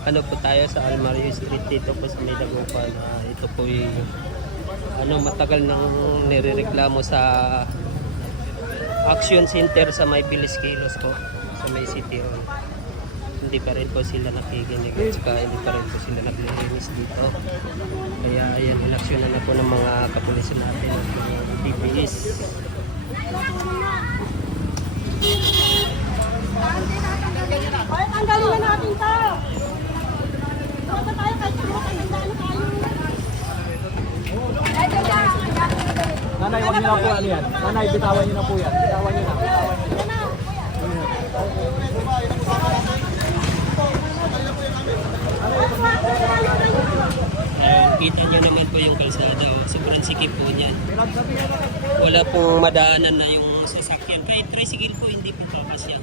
Ano po tayo sa Almario Street dito po sa may Dagupan. Ito po yung matagal nang nirereklamo sa Action Center sa may Pilis-Kilos po sa may City Hall. Hindi pa rin po sila nakikinig at saka hindi pa rin po sila naglilinis dito. Kaya ayan, inaksyonan na po ng mga kapulisan natin at DPS. Ay, tanggalin na natin ito. Baka tayo kahit siguro kayo nandaan tayo. Nanay, huwag niyo na po ano yan. Nanay, bitawan niyo na po yan. Bitawan niyo na. Kita nyo naman po yung kalsada. Sobrang sikip po niyan. Wala pong madaanan na yung sasakyan. Kahit tricycle po, hindi po papasya.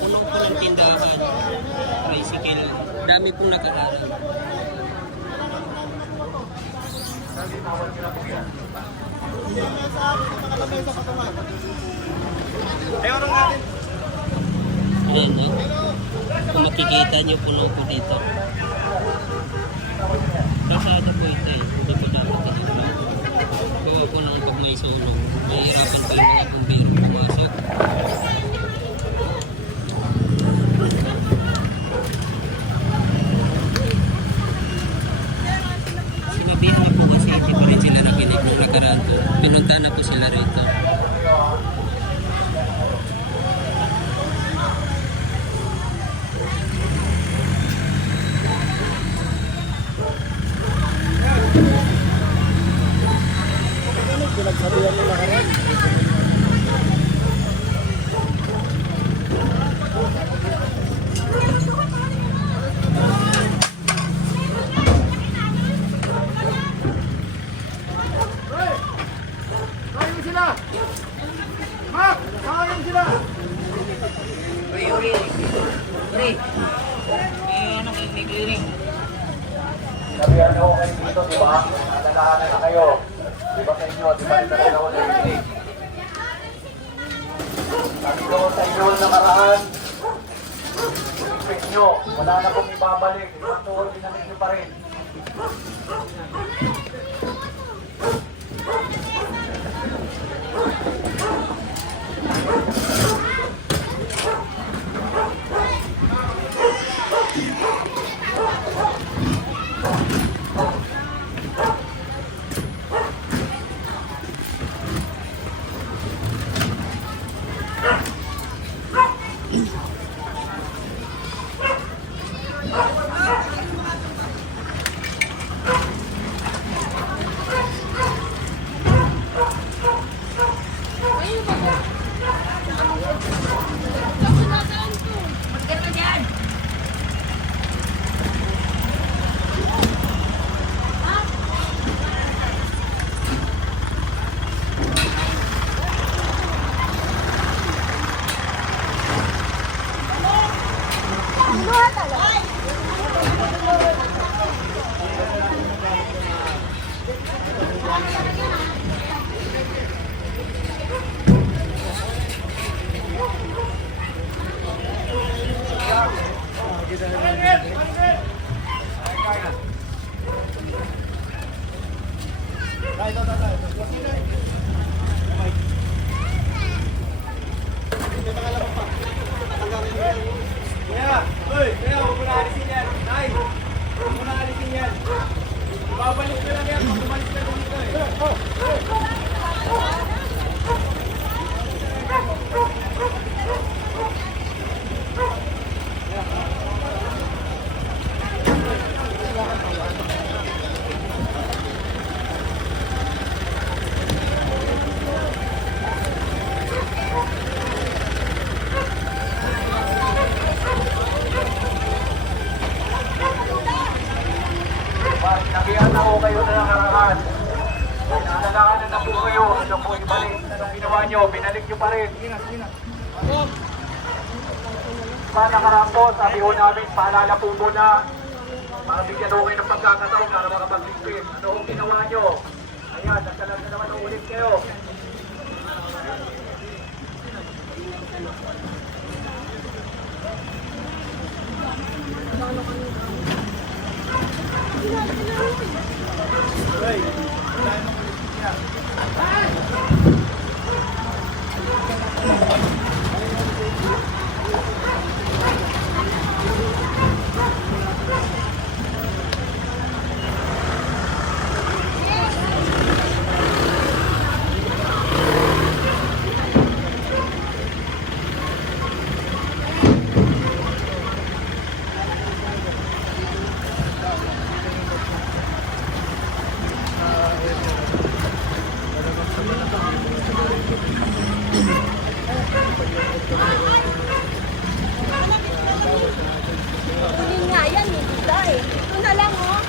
Punong po ng tindahan. Tricycle. Dami pong nakaharap. Ayan, no? Kung makikita nyo, puno po dito. Kasada po ito eh. Hindi po dapat ito. Gawa po lang pag may sulong. Mahirapan po yung mga bumbero pumasok. Sinabihan na po kasi hindi pa rin sila nakinig nung nakaraan po. Pinunta na po sila rito. Pinagsabihan nila kayo. Sayang sila! Mak! Sayang sila! Uri! Ano kayo may clearing? Sabihan na ako kayo dito, di ba? Nadalahanan na kayo. Di ba sa inyo? Di ba rin talaga ako narinig? Sabi ko sa inyo nakaraan, expect nyo, wala na pong ibabalik. Ibang tuwag, dinamit nyo pa rin. Babalik na lang yan, bumalik na dito Nabihan na ako kayo na nakaraan. Nalalahanan na po kayo. Ano po ibalik? Anong ginawa nyo? Binalik nyo pa rin. Pa nakaraan po, sabi ho namin, paalala po muna. Para bigyan ho kayo ng pagkakataon para makapag-ligpit. Ano ho ginawa nyo? Ayan, nagkalag na naman ulit kayo. Ano Kunin nga yan, hindi eh. Ito na lang, oh.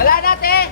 Wala natin!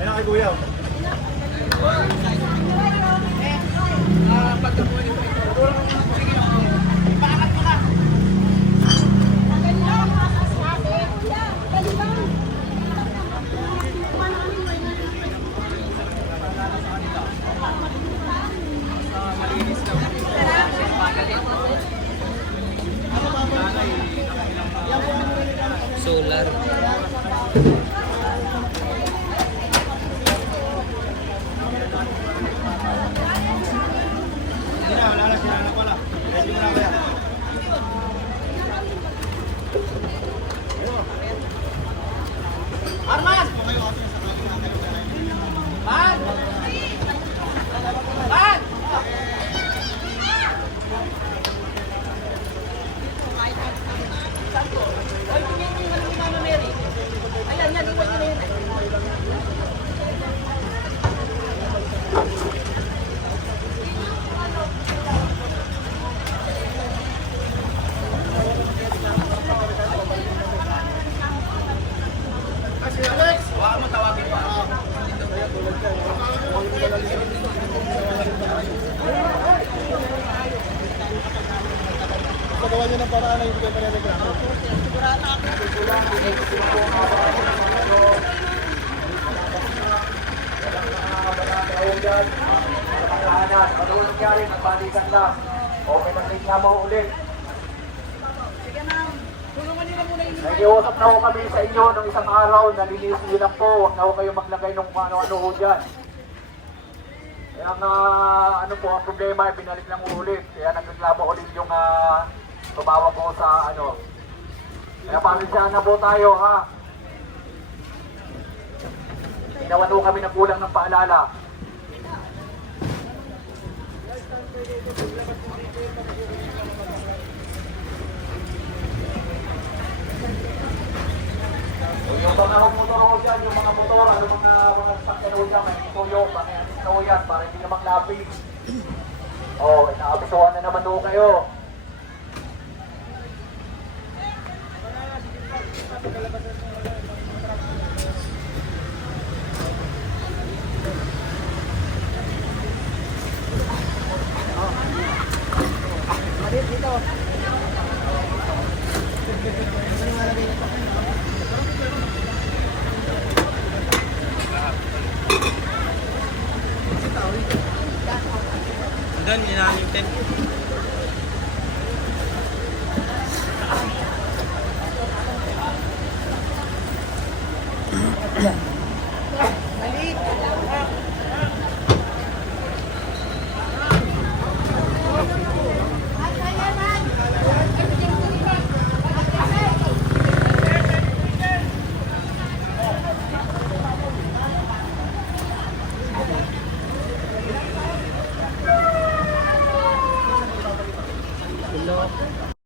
Ayun kay Kuya. Solar. Arman! Man! Man! Ay, pinigil ni Mama Mary. Ayan, yan, iwan nyo na yun. Pagawa niyo ng paraan na hindi kayo pare-reklamo. Ano nangyari? Nagbalikan na. Okay, nagreklamo ulit. Nakiusap na ho kami sa inyo ng isang araw, nalinis nyo lang po, huwag na ho kayo maglagay ng kung ano-ano ho dyan. Kaya nga, ano po, ang problema ay binalik lang ulit. Kaya nagreklamo ulit yung tumawag po sa ano. Kaya pamisyahan na po tayo, ha? Ginawan ho kami ng kulang ng paalala. Yung mga motor ko dyan, yung mga motor, motor, ano mga sasakyan ho dyan, may isuyo, pakainis na ho yan, para hindi na maglapit. Oh, inaabisuhan na naman ho kayo. Doon, inaalitin. Hello.